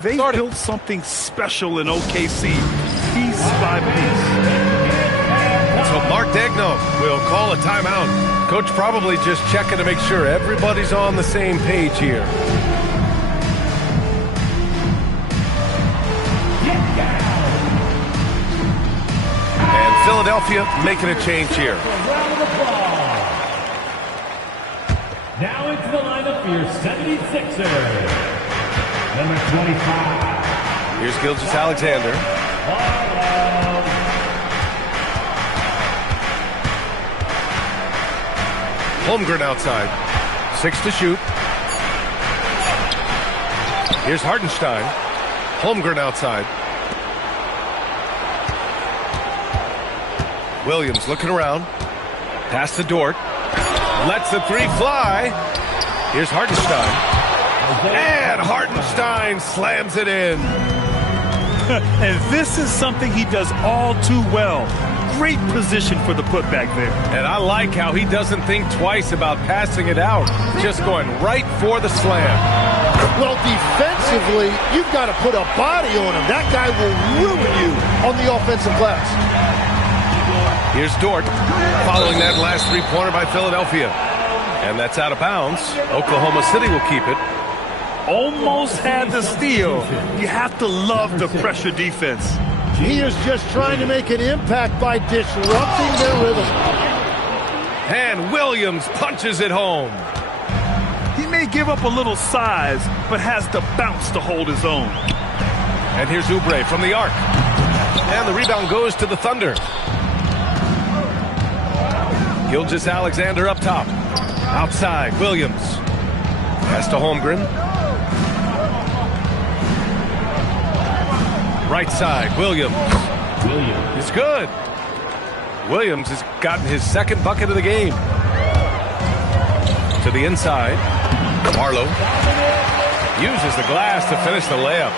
They built something special in OKC, piece by piece. So Mark Daigneault will call a timeout. Coach probably just checking to make sure everybody's on the same page here. And Philadelphia making a change here. Now into the lineup for your 76ers. Number 25. Here's Gilgeous-Alexander. Holmgren outside. 6 to shoot. Here's Hartenstein. Holmgren outside. Williams looking around. Pass to Dort. Lets the three fly. Here's Hartenstein. And Hartenstein slams it in. And this is something he does all too well. Great position for the putback there. And I like how he doesn't think twice about passing it out. Just going right for the slam. Well, defensively, you've got to put a body on him. That guy will ruin you on the offensive glass. Here's Dort following that last three-pointer by Philadelphia. And that's out of bounds. Oklahoma City will keep it. Almost had the steal. You have to love the pressure defense. He is just trying to make an impact by disrupting their rhythm. And Williams punches it home. He may give up a little size, but has the bounce to hold his own. And here's Oubre from the arc. And the rebound goes to the Thunder. Gilgeous-Alexander up top. Outside, Williams. Pass to Holmgren. Right side, Williams. It's good. Williams has gotten his second bucket of the game. To the inside. Marlowe uses the glass to finish the layup.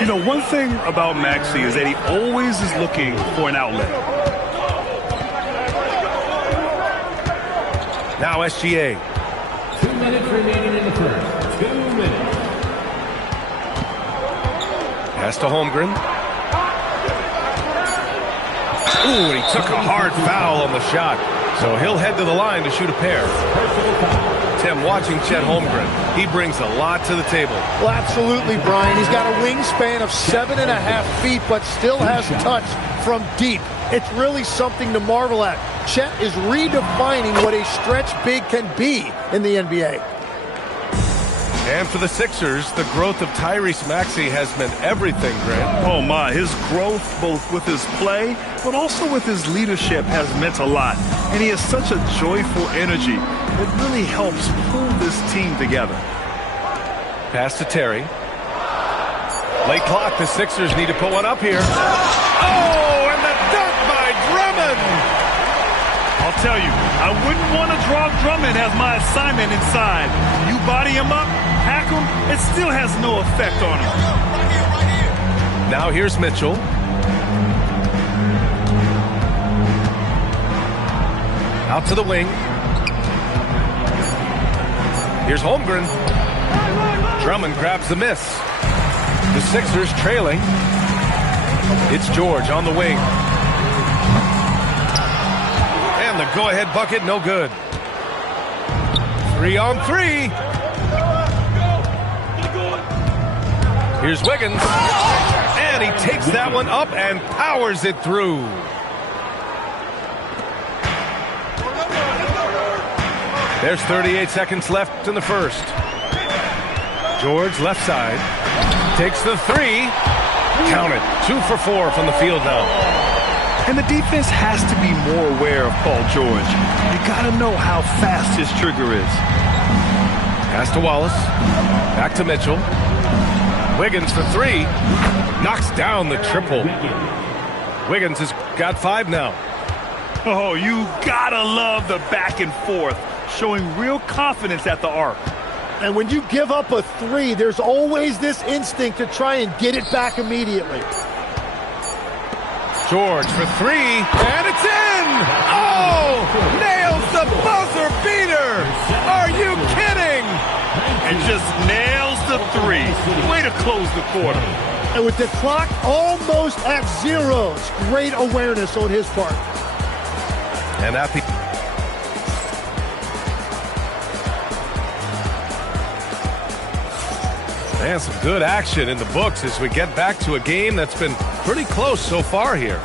You know, one thing about Maxey is that he always is looking for an outlet. Now SGA. 2 minutes remaining in the first. 2 minutes. Pass to Holmgren. Ooh, he took a hard foul on the shot. So he'll head to the line to shoot a pair. Tim, watching Chet Holmgren, he brings a lot to the table. Well, absolutely, Brian. He's got a wingspan of 7.5 feet, but still has touch from deep. It's really something to marvel at. Chet is redefining what a stretch big can be in the NBA. And for the Sixers, the growth of Tyrese Maxey has meant everything, Grant. Oh, my. His growth, both with his play, but also with his leadership, has meant a lot. And he has such a joyful energy. It really helps pull this team together. Pass to Terry. Late clock. The Sixers need to put one up here. Oh, and the dunk by Drummond. I'll tell you, I wouldn't want to draw Drummond as my assignment inside. You body him up, hack him, it still has no effect on him. Now here's Mitchell. Out to the wing. Here's Holmgren. Drummond grabs the miss. The Sixers trailing. It's George on the wing. And the go-ahead bucket, no good. 3 on 3. Here's Wiggins. And he takes that one up and powers it through. There's 38 seconds left in the first. George left side. Takes the three. Count it. 2 for 4 from the field now. And the defense has to be more aware of Paul George. You got to know how fast his trigger is. Pass to Wallace. Back to Mitchell. Wiggins for 3. Knocks down the triple. Wiggins has got 5 now. Oh, you got to love the back and forth, showing real confidence at the arc. And when you give up a 3, there's always this instinct to try and get it back immediately. George for 3, and it's in! Oh! Nails the buzzer beater! Are you kidding? And just nails the three. Way to close the quarter. And with the clock almost at zeros, great awareness on his part. And at the and some good action in the books as we get back to a game that's been pretty close so far here.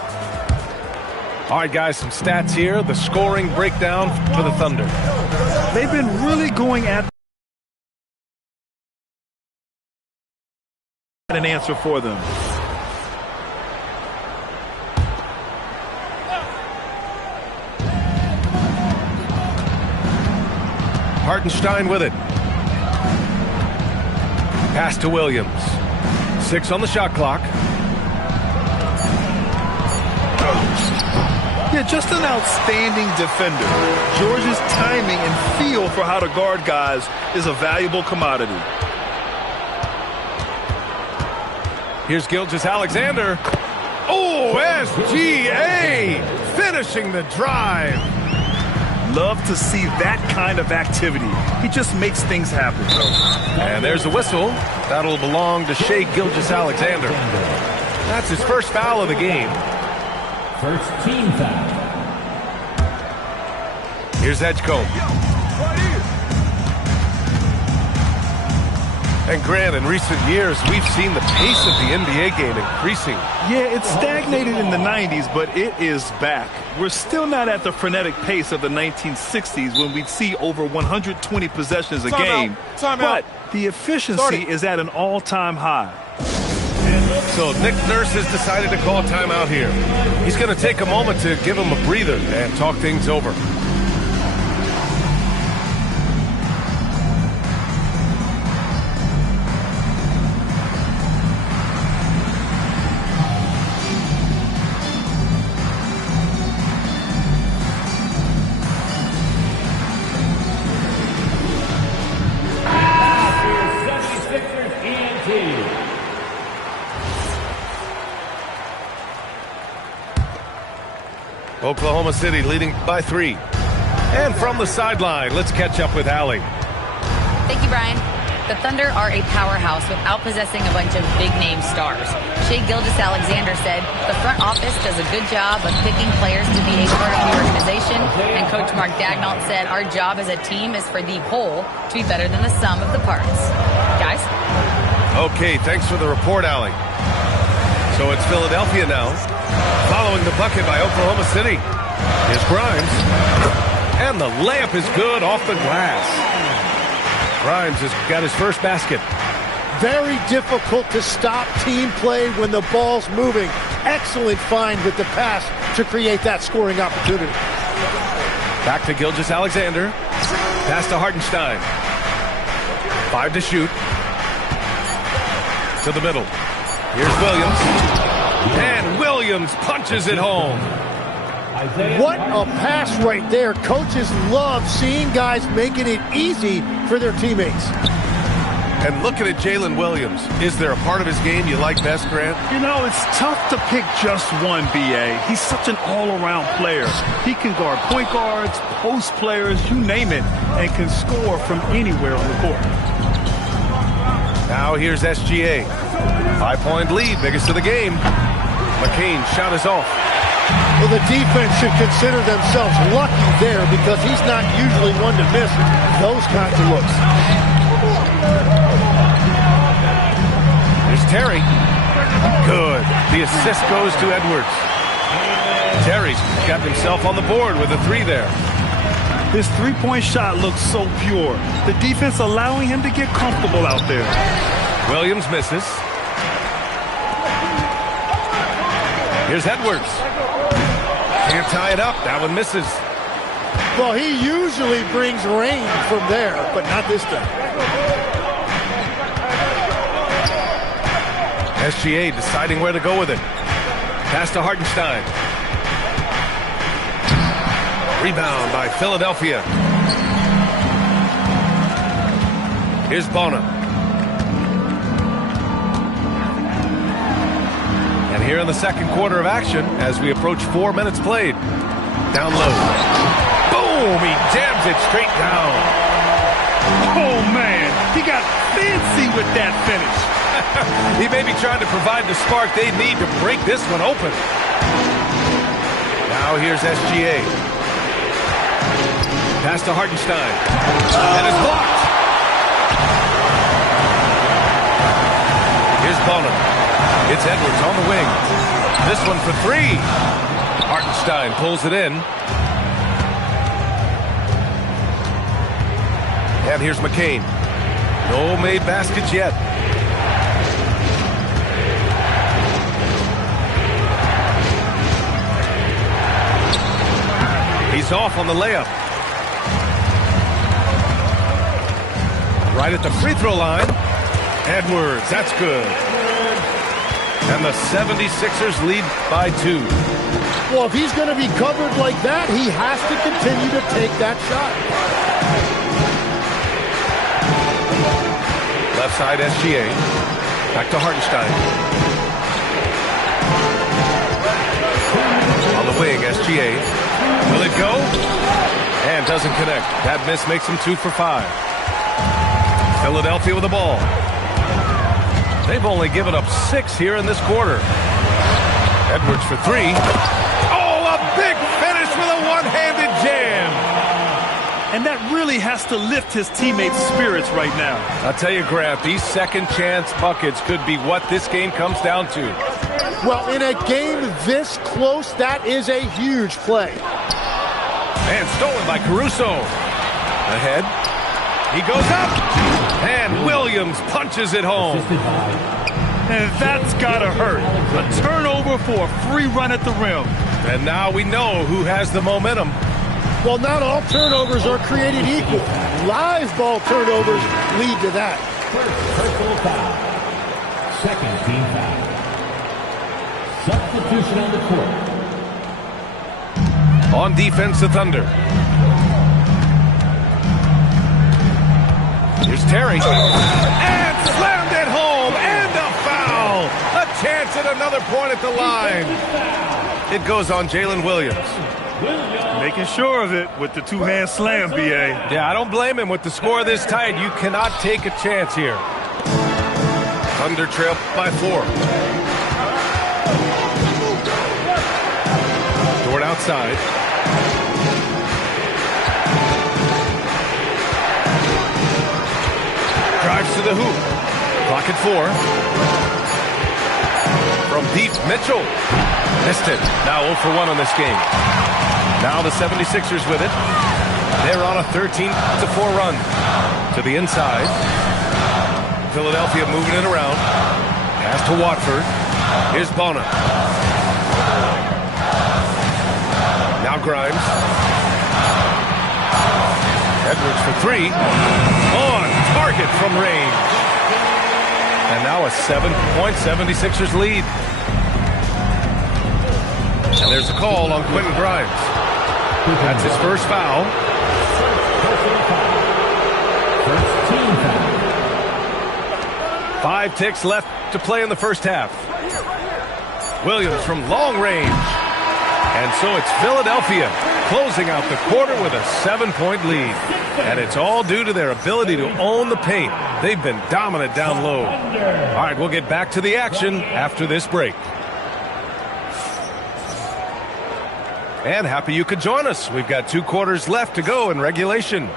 All right, guys, some stats here. The scoring breakdown for the Thunder. They've been really going at an answer for them. Hartenstein with it. Pass to Williams. 6 on the shot clock. Yeah, just an outstanding defender. George's timing and feel for how to guard guys is a valuable commodity. Here's Gilgeous-Alexander. Oh, SGA finishing the drive. Love to see that kind of activity. He just makes things happen. And there's the whistle. That'll belong to Shai Gilgeous-Alexander. That's his first foul of the game. First team foul. Here's Edgecombe. And Grant, in recent years, we've seen the pace of the NBA game increasing. Yeah, it stagnated in the 90s, but it is back. We're still not at the frenetic pace of the 1960s when we'd see over 120 possessions a game. But the efficiency is at an all-time high. So Nick Nurse has decided to call timeout here. He's going to take a moment to give him a breather and talk things over. Oklahoma City leading by 3. And from the sideline, let's catch up with Allie. Thank you, Brian. The Thunder are a powerhouse without possessing a bunch of big-name stars. Shai Gilgeous-Alexander said the front office does a good job of picking players to be a part of the organization, and Coach Mark Daigneault said our job as a team is for the whole to be better than the sum of the parts. Guys? Okay, thanks for the report, Allie. So it's Philadelphia now, following the bucket by Oklahoma City. Here's Grimes. And the layup is good off the glass. Grimes has got his first basket. Very difficult to stop team play when the ball's moving. Excellent find with the pass to create that scoring opportunity. Back to Gilgeous-Alexander. Pass to Hartenstein. 5 to shoot. To the middle. Here's Williams. And Williams punches it home. What a pass right there. Coaches love seeing guys making it easy for their teammates. And looking at Jalen Williams, is there a part of his game you like best, Grant? You know, it's tough to pick just one, B.A. He's such an all-around player. He can guard point guards, post players, you name it, and can score from anywhere on the court. Now here's SGA. 5-point lead, biggest of the game. McCain shot is off. Well, the defense should consider themselves lucky there because he's not usually one to miss those kinds of looks. Here's Terry. Good. The assist goes to Edwards. Terry's got himself on the board with a 3 there. His three-point shot looks so pure. The defense allowing him to get comfortable out there. Williams misses. Here's Edwards. Can't tie it up. That one misses. Well, he usually brings rain from there, but not this time. SGA deciding where to go with it. Pass to Hartenstein. Rebound by Philadelphia. Here's Bona. And here in the second quarter of action, as we approach 4 minutes played. Down low. Boom! He jams it straight down. Oh, man. He got fancy with that finish. He may be trying to provide the spark they need to break this one open. Now here's SGA. Pass to Hartenstein. And it's blocked. Here's Bonham. It's Edwards on the wing. This one for three. Hartenstein pulls it in. And here's McCain. No made baskets yet. He's off on the layup. Right at the free throw line. Edwards, that's good. And the 76ers lead by 2. Well, if he's going to be covered like that, he has to continue to take that shot. Left side SGA. Back to Hartenstein. On the wing, SGA. Will it go? And doesn't connect. That miss makes him 2 for 5. Philadelphia with the ball. They've only given up 6 here in this quarter. Edwards for 3. Oh, a big finish with a one-handed jam. And that really has to lift his teammates' spirits right now. I'll tell you, Grant, these second-chance buckets could be what this game comes down to. Well, in a game this close, that is a huge play. And stolen by Caruso. Ahead. He goes up. And Williams punches it home. And that's gotta hurt. A turnover for a free run at the rim. And now we know who has the momentum. Well, not all turnovers are created equal. Live ball turnovers lead to that. First personal foul. Second team foul. Substitution on the court. On defense, the Thunder. Here's Terry. And slammed it home. And a foul. A chance at another point at the line. It goes on Jalen Williams. Making sure of it with the two-hand slam, B.A. Yeah, I don't blame him. With the score this tight, you cannot take a chance here. Thunder trail by 4. Dort outside. Drives to the hoop. Clock at 4. From deep, Mitchell. Missed it. Now 0 for 1 on this game. Now the 76ers with it. They're on a 13-4 run. To the inside. Philadelphia moving it around. Pass to Watford. Here's Bonham. Now Grimes. Edwards for 3. On target from range. And now a 7-point 76ers lead. And there's a call on Quentin Grimes. That's his first foul. First team foul. 5 ticks left to play in the first half. Williams from long range. And so it's Philadelphia closing out the quarter with a 7-point lead. And it's all due to their ability to own the paint. They've been dominant down low. All right, we'll get back to the action after this break. And happy you could join us. We've got 2 quarters left to go in regulation.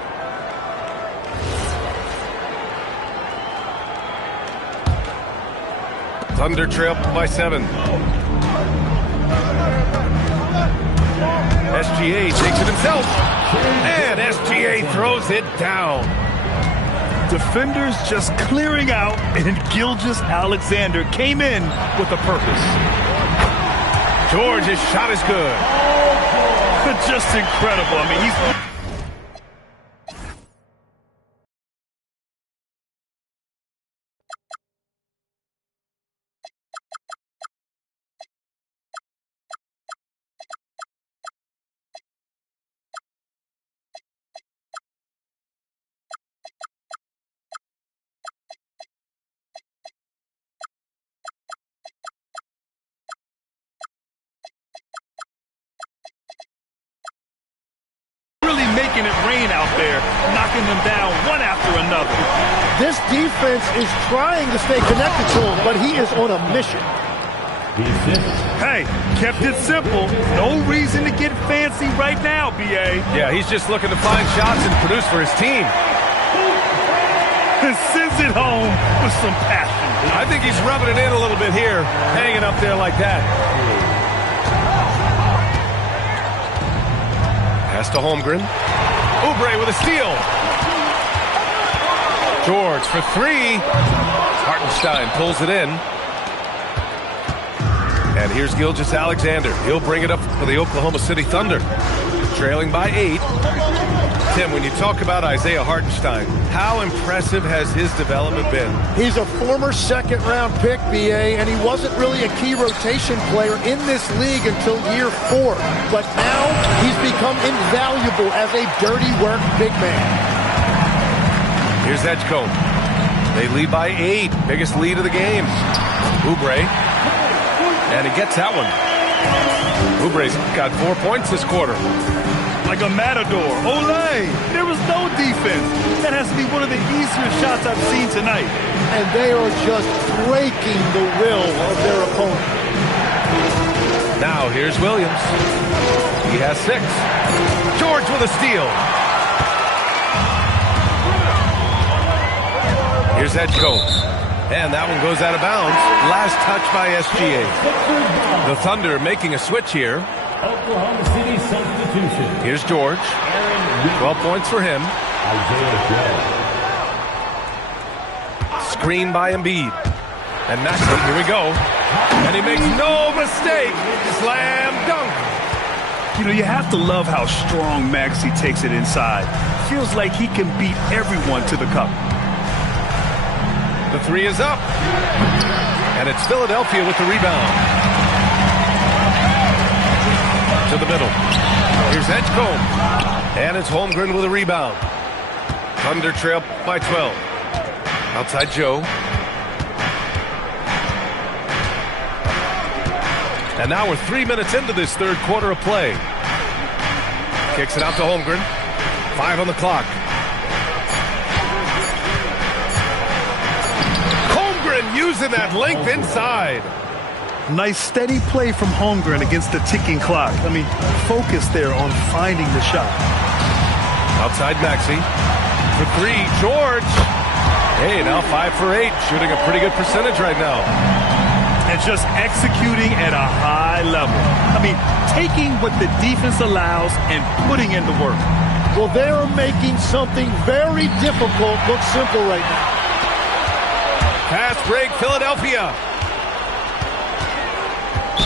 Thunder trail by 7. SGA takes it himself. And SGA throws it down. Defenders just clearing out, and Gilgeous-Alexander came in with a purpose. George's shot is good. Just incredible. I mean, he's... making it rain out there, knocking them down one after another. This defense is trying to stay connected to him, but he is on a mission. Hey, kept it simple. No reason to get fancy right now, B.A. Yeah, he's just looking to find shots and produce for his team. And sends it home with some passion. I think he's rubbing it in a little bit here, hanging up there like that. Pass to Holmgren. Oubre with a steal. George for three. Hartenstein pulls it in. And here's Gilgeous-Alexander. He'll bring it up for the Oklahoma City Thunder. Trailing by 8. Tim, when you talk about Isaiah Hartenstein, how impressive has his development been? He's a former second-round pick, B.A., and he wasn't really a key rotation player in this league until year 4. But now he's become invaluable as a dirty work big man. Here's Edgecombe. They lead by 8. Biggest lead of the game. Oubre. And he gets that one. Oubre's got 4 points this quarter. Like a matador. Olay! There was no defense. That has to be one of the easier shots I've seen tonight. And they are just breaking the will of their opponent. Now here's Williams. He has 6. George with a steal. Here's Edgecombe. And that one goes out of bounds. Last touch by SGA. The Thunder making a switch here. Oklahoma City substitution. Here's George. 12 points for him. Screen by Embiid. And Maxey, here we go. And he makes no mistake. Slam dunk. You know, you have to love how strong Maxey takes it inside. Feels like he can beat everyone to the cup. The 3 is up. And it's Philadelphia with the rebound. To the middle. Here's Edgecombe. And it's Holmgren with a rebound. Thunder trail by 12. Outside Joe. And now we're 3 minutes into this third quarter of play. Kicks it out to Holmgren. 5 on the clock. Using that length inside. Nice steady play from Holmgren against the ticking clock. I mean, focus there on finding the shot. Outside Maxey. For 3, George. Hey, now 5 for 8. Shooting a pretty good percentage right now. And just executing at a high level. I mean, taking what the defense allows and putting in the work. Well, they are making something very difficult look simple right now. Pass break, Philadelphia.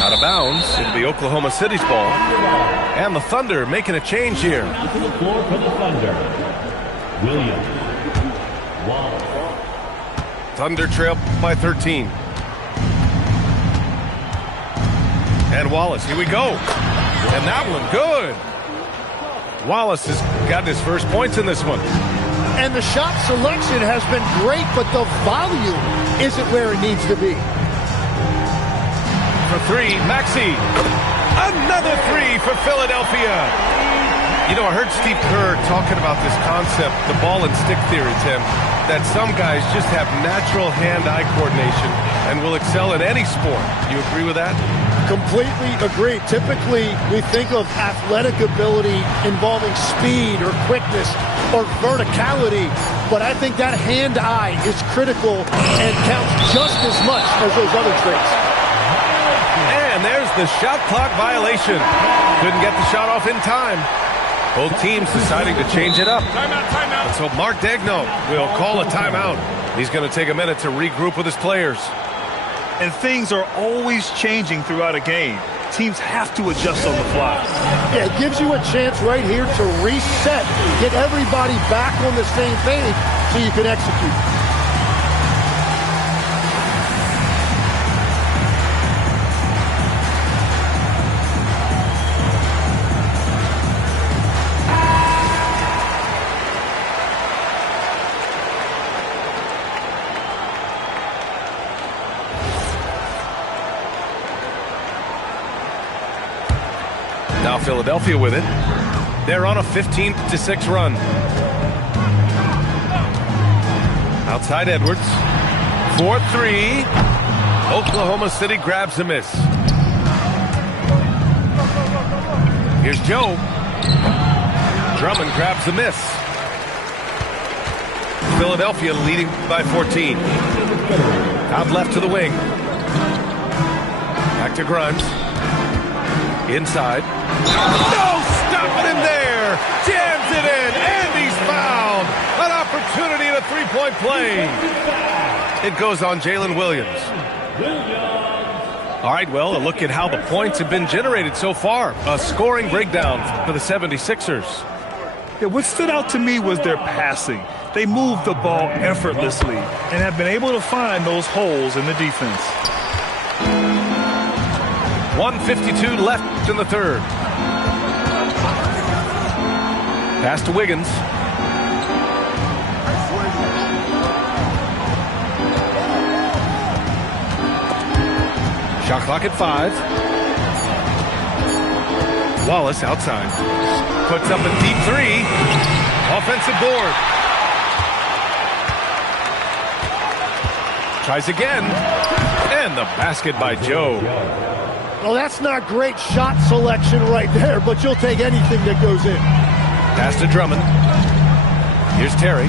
Out of bounds. It'll be Oklahoma City's ball. And the Thunder making a change here. To the floor for the Thunder. Williams. Wallace. Thunder trail by 13. And Wallace, here we go. And that one, good. Wallace has gotten his first points in this one. And the shot selection has been great, but the volume isn't where it needs to be. For 3, Maxey. Another 3 for Philadelphia. You know, I heard Steve Kerr talking about this concept, the ball and stick theory, Tim, that some guys just have natural hand-eye coordination and will excel in any sport. You agree with that? Completely agree. Typically, we think of athletic ability involving speed or quickness or verticality, but I think that hand-eye is critical and counts just as much as those other traits. And there's the shot clock violation. Couldn't get the shot off in time. Both teams deciding to change it up. Timeout, timeout. And so Mark Daigneault will call a timeout. He's going to take a minute to regroup with his players. And things are always changing throughout a game. Teams have to adjust on the fly. Yeah, it gives you a chance right here to reset, get everybody back on the same page so you can execute. Now Philadelphia with it. They're on a 15-6 run. Outside Edwards. 4-3. Oklahoma City grabs the miss. Here's Joe. Drummond grabs the miss. Philadelphia leading by 14. Out left to the wing. Back to Grimes. Inside. No! Stopping him there! Jams it in! And he's fouled! An opportunity in a three-point play. It goes on Jalen Williams. All right, well, a look at how the points have been generated so far. A scoring breakdown for the 76ers. Yeah, what stood out to me was their passing. They moved the ball effortlessly and have been able to find those holes in the defense. 1:52 left in the third. Pass to Wiggins. Shot clock at 5. Wallace outside. Puts up a deep 3. Offensive board. Tries again. And the basket by Joe. Well, that's not great shot selection right there, but you'll take anything that goes in. Pass to Drummond. Here's Terry.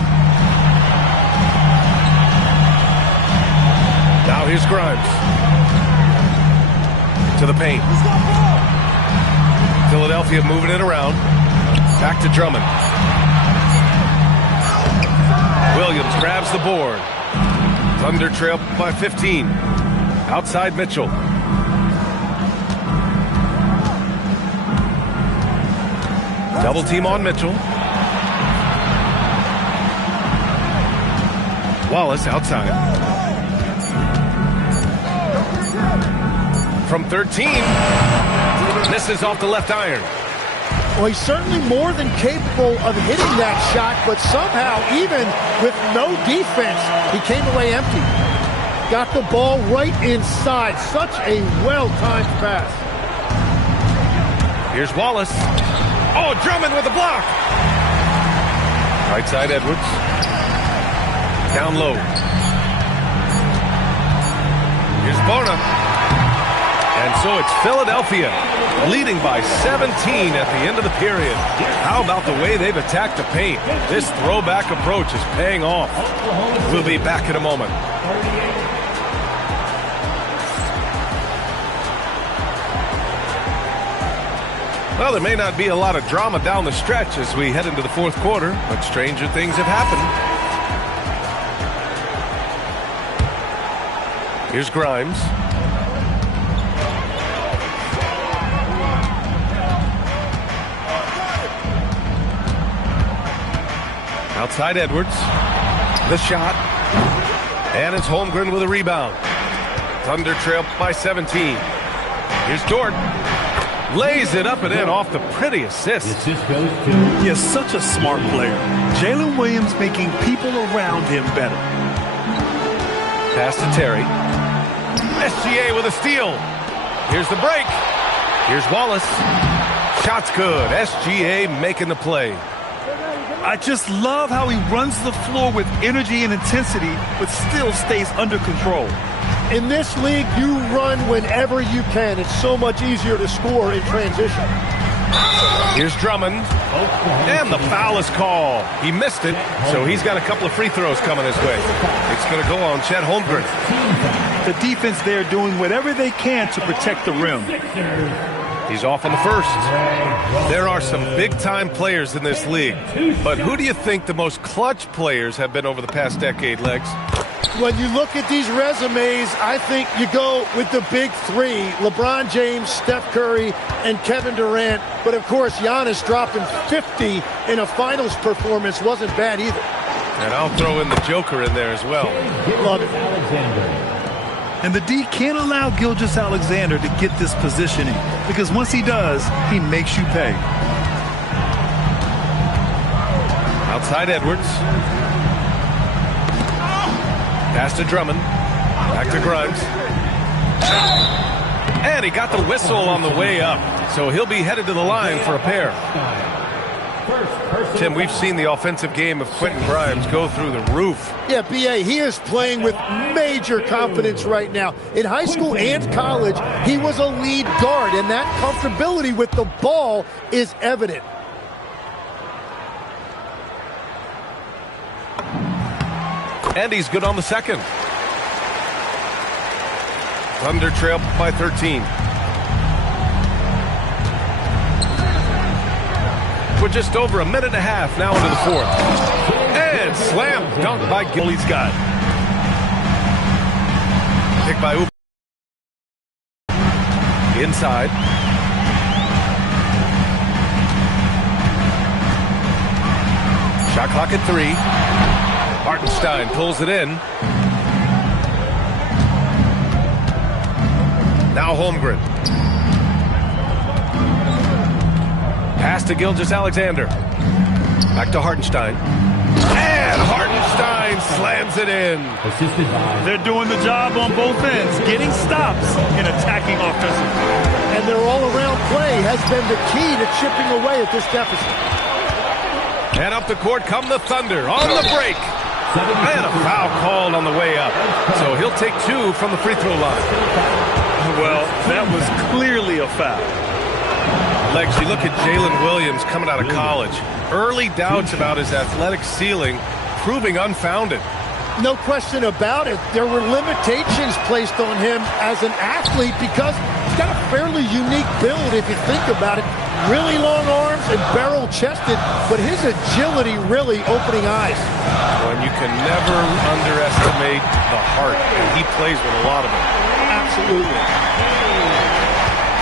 Now here's Grimes. To the paint. Philadelphia moving it around. Back to Drummond. Williams grabs the board. Thunder trail by 15. Outside Mitchell. Double team on Mitchell. Wallace outside. From 13. Misses off the left iron. Well, he's certainly more than capable of hitting that shot, but somehow, even with no defense, he came away empty. Got the ball right inside. Such a well-timed pass. Here's Wallace. Oh, Drummond with a block. Right side Edwards. Down low. Here's Bona. And so it's Philadelphia leading by 17 at the end of the period. How about the way they've attacked the paint? This throwback approach is paying off. We'll be back in a moment. Well, there may not be a lot of drama down the stretch as we head into the fourth quarter, but stranger things have happened. Here's Grimes. Outside Edwards. The shot. And it's Holmgren with a rebound. Thunder trail by 17. Here's Dort. Lays it up and in off the pretty assist. He is such a smart player. Jalen Williams making people around him better. Pass to Terry. SGA with a steal. Here's the break. Here's Wallace. Shot's good. SGA making the play. I just love how he runs the floor with energy and intensity, but still stays under control. In this league, you run whenever you can. It's so much easier to score in transition. Here's Drummond. And the foul is called. He missed it, so he's got a couple of free throws coming his way. It's going to go on Chet Holmgren. The defense there doing whatever they can to protect the rim. He's off on the first. There are some big-time players in this league, but who do you think the most clutch players have been over the past decade, Legs? When you look at these resumes, I think you go with the big three, LeBron James, Steph Curry, and Kevin Durant. But, of course, Giannis dropping 50 in a finals performance wasn't bad either. And I'll throw in the Joker in there as well. Love it. And the D can't allow Gilgeous-Alexander to get this positioning, because once he does, he makes you pay. Outside Edwards. Pass to Drummond. Back to Grimes. And he got the whistle on the way up, so he'll be headed to the line for a pair. Tim, we've seen the offensive game of Quentin Grimes go through the roof. Yeah, B.A., he is playing with major confidence right now. In high school and college, he was a lead guard, and that comfortability with the ball is evident. And he's good on the second. Thunder trail by 13. We're just over a minute and a half now into the fourth. And slam dunk by Gilly Scott. Pick by Uber. Inside. Shot clock at 3. Hartenstein pulls it in. Now Holmgren. Pass to Gilgeous-Alexander. Back to Hartenstein. And Hartenstein slams it in. They're doing the job on both ends, getting stops and attacking offensively. And their all-around play has been the key to chipping away at this deficit. And up the court come the Thunder on the break. And a foul called on the way up. So he'll take 2 from the free throw line. Well, that was clearly a foul. Legs, you look at Jalen Williams coming out of college. Early doubts about his athletic ceiling proving unfounded. No question about it. There were limitations placed on him as an athlete because he's got a fairly unique build if you think about it. Really long arms and barrel-chested, but his agility really opening eyes. Well, and you can never underestimate the heart, and he plays with a lot of it. Absolutely.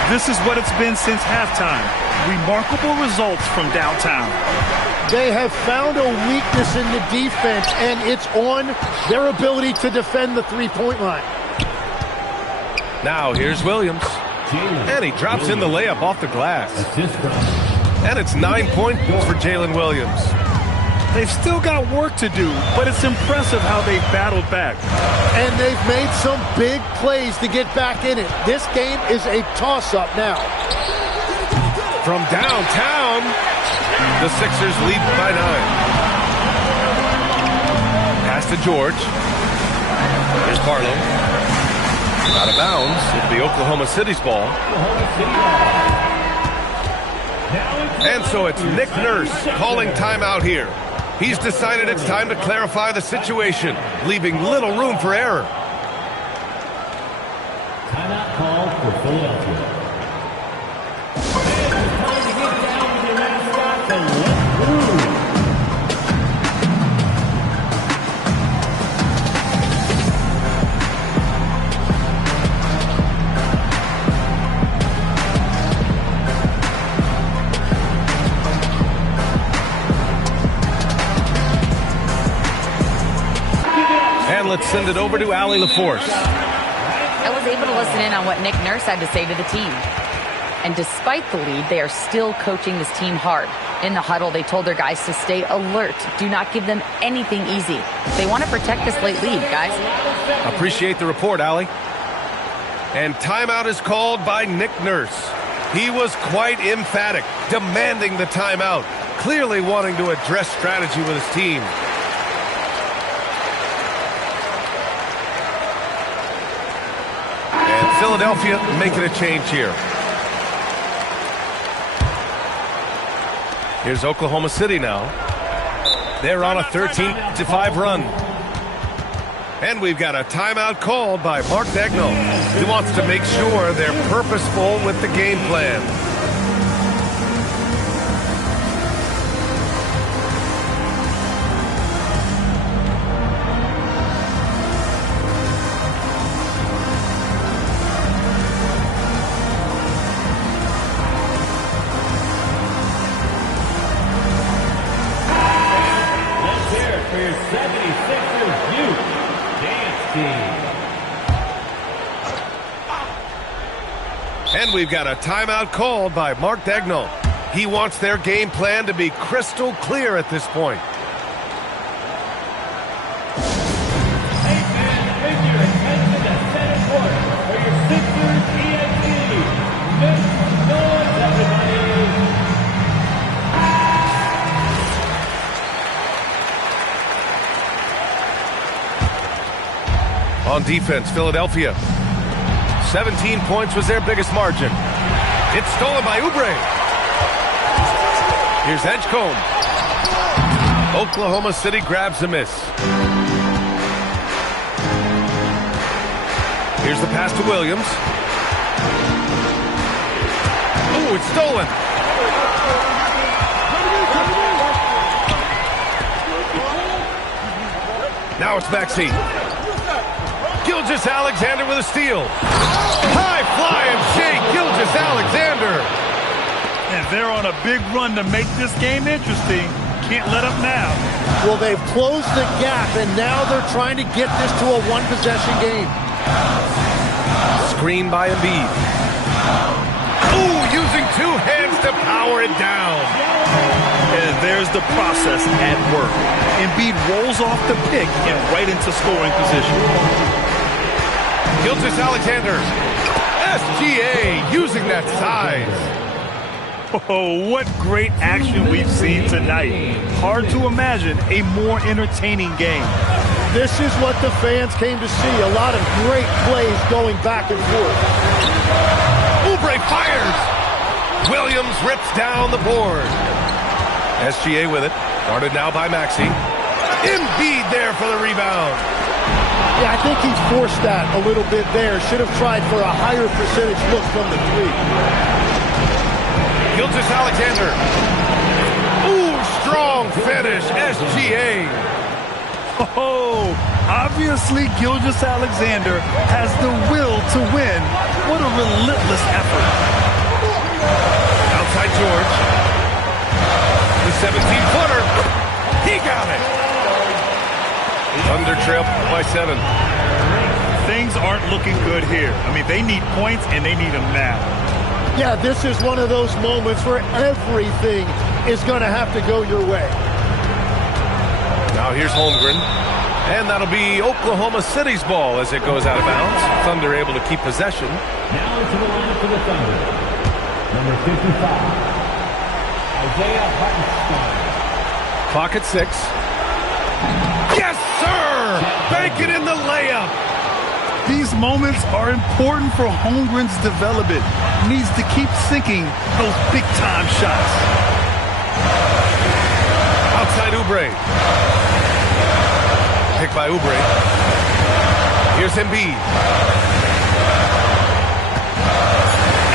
This is what it's been since halftime. Remarkable results from downtown. They have found a weakness in the defense, and it's on their ability to defend the three-point line. Now here's Williams. And he drops in the layup off the glass. And it's 9 points for Jalen Williams. They've still got work to do, but it's impressive how they've battled back. And they've made some big plays to get back in it. This game is a toss-up now. From downtown, the Sixers lead by 9. Pass to George. Here's Barlow. Out of bounds. It'll be Oklahoma City's ball. And so it's Nick Nurse calling timeout here. He's decided it's time to clarify the situation, leaving little room for error. Timeout called for Philadelphia. Time to get down to the mascot to let through. And let's send it over to Allie LaForce. I was able to listen in on what Nick Nurse had to say to the team. And despite the lead, they are still coaching this team hard. In the huddle, they told their guys to stay alert. Do not give them anything easy. They want to protect this late lead, guys. Appreciate the report, Allie. And timeout is called by Nick Nurse. He was quite emphatic, demanding the timeout, clearly wanting to address strategy with his team. Philadelphia making a change here. Here's Oklahoma City now. They're on a 13-5 run. And we've got a timeout called by Mark Daigneault. He wants to make sure they're purposeful with the game plan. And we've got a timeout called by Mark Daigneault. He wants their game plan to be crystal clear at this point. On defense, Philadelphia. 17 points was their biggest margin. It's stolen by Oubre. Here's Edgecombe. Oklahoma City grabs a miss. Here's the pass to Williams. Ooh, it's stolen. Now it's Maxey. Gilgeous-Alexander with a steal. High flying Shai Gilgeous-Alexander. And they're on a big run to make this game interesting. Can't let up now. Well, they've closed the gap, and now they're trying to get this to a one-possession game. Screen by Embiid. Ooh, using two hands to power it down. And there's the process at work. Embiid rolls off the pick and right into scoring position. Gilgeous-Alexander. SGA using that size. Oh, what great action we've seen tonight. Hard to imagine a more entertaining game. This is what the fans came to see. A lot of great plays going back and forth. Oubre fires. Williams rips down the board. SGA with it. Guarded now by Maxey. Embiid there for the rebound. Yeah, I think he forced that a little bit there. Should have tried for a higher percentage look from the three. Gilgeous-Alexander. Ooh, strong finish. SGA. Oh, obviously Gilgeous-Alexander has the will to win. What a relentless effort. Outside George. The 17-footer. He got it. Thunder trail by 7. Things aren't looking good here. I mean, they need points, and they need them now. Yeah, this is one of those moments where everything is going to have to go your way. Now here's Holmgren. And that'll be Oklahoma City's ball as it goes out of bounds. Thunder able to keep possession. Now to the line for the Thunder. Number 55, Isaiah Hartenstein. Clock at 6. Yes, sir! Bank it in the layup. These moments are important for Holmgren's development. Needs to keep sinking those big-time shots. Outside Oubre. Pick by Oubre. Here's Embiid.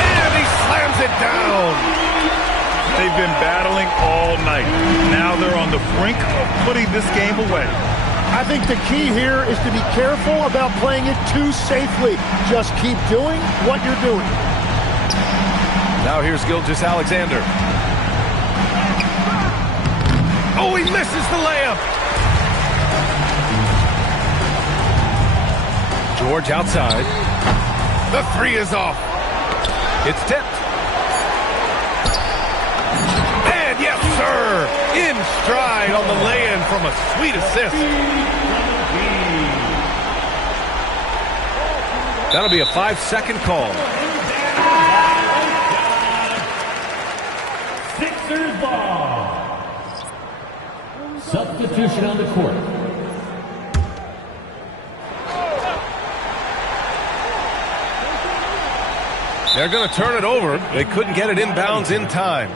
And he slams it down. They've been battling all night. Now they're on the brink of putting this game away. I think the key here is to be careful about playing it too safely. Just keep doing what you're doing. Now here's Gilgeous-Alexander. Oh, he misses the layup. George outside. The three is off. It's tipped. And yes, sir, in stride on the lay-in from a sweet assist. That'll be a 5-second call. Sixers ball. Substitution on the court. They're going to turn it over. They couldn't get it inbounds in time.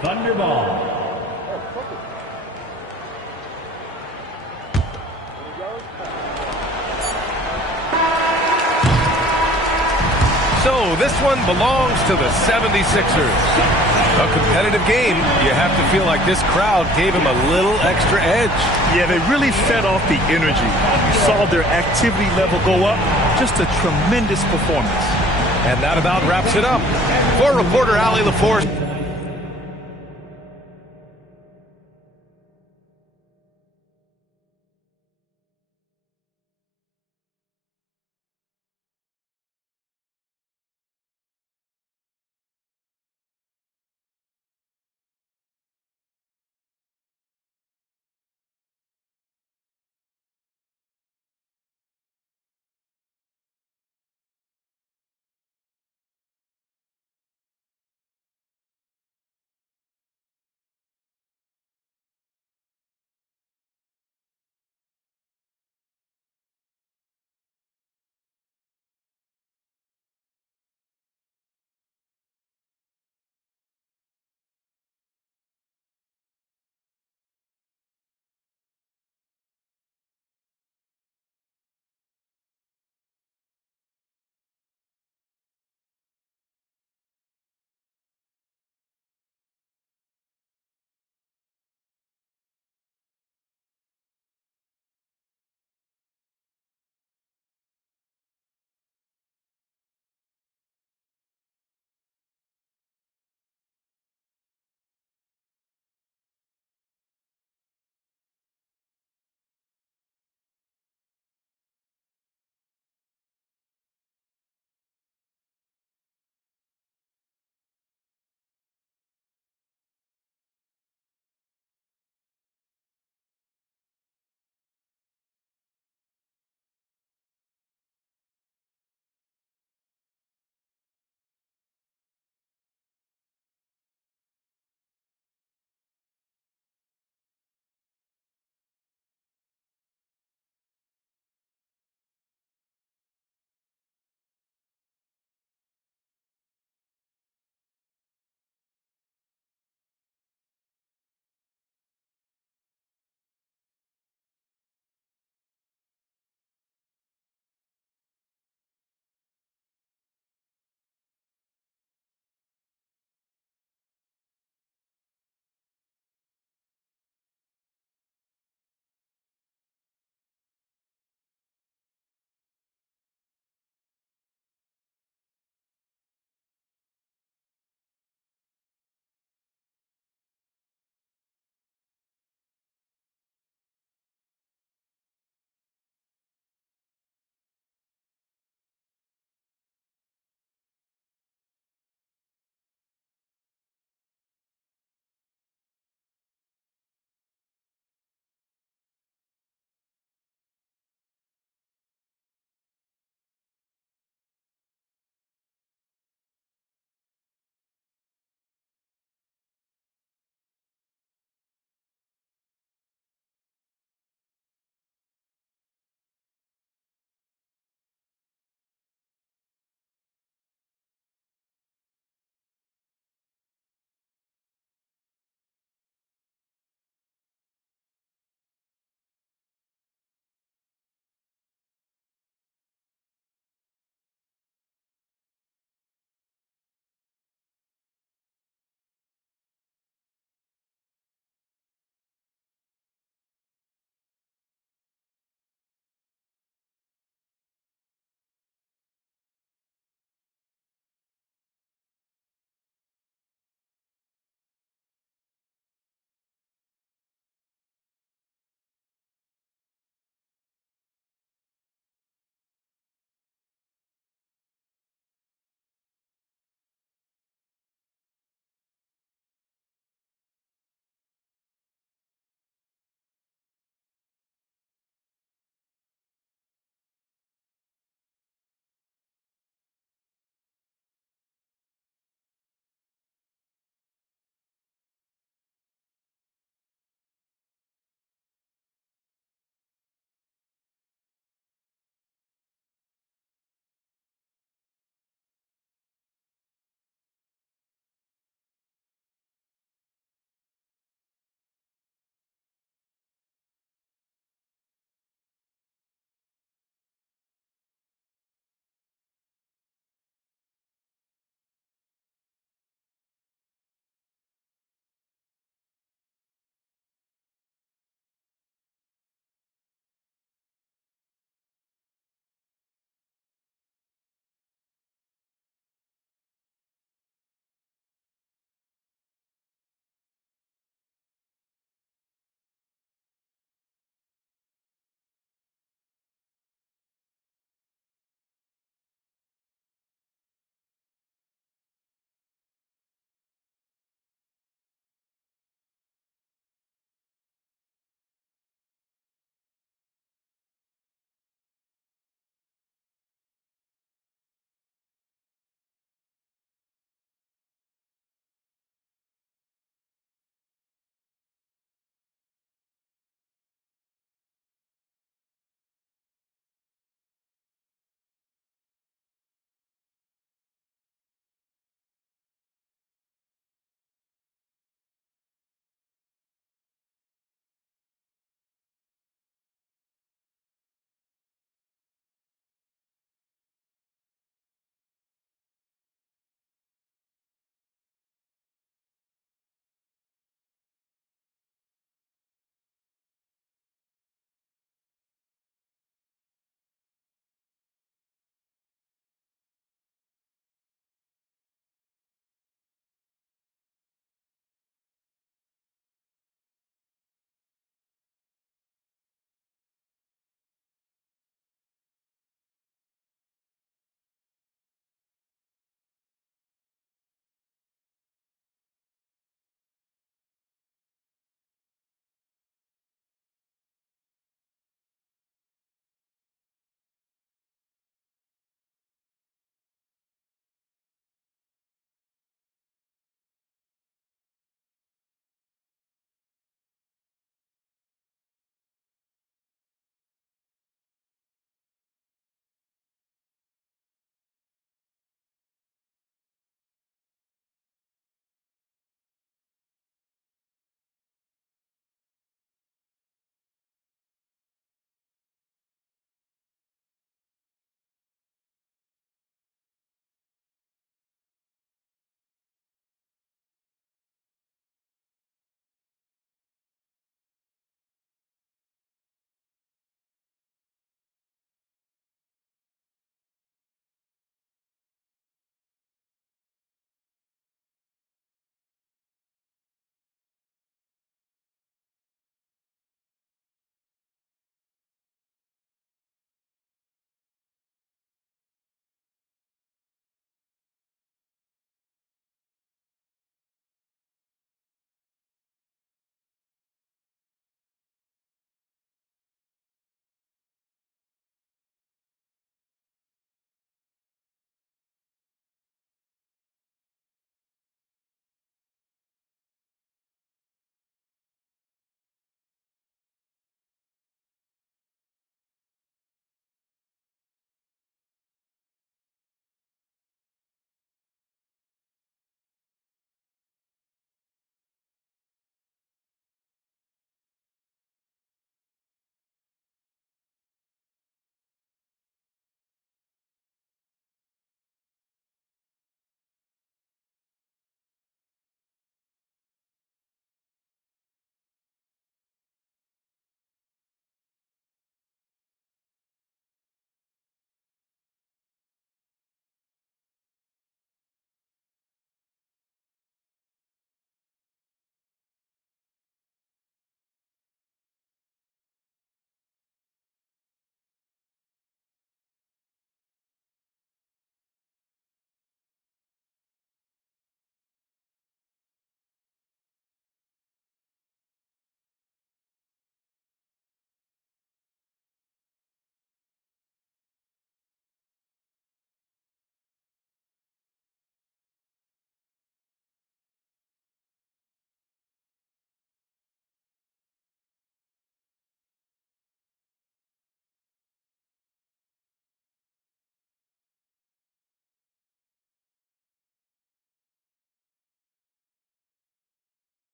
Thunder ball. So this one belongs to the 76ers. A competitive game. You have to feel like this crowd gave him a little extra edge. Yeah, they really fed off the energy. You saw their activity level go up. Just a tremendous performance. And that about wraps it up. For reporter Allie LaForce.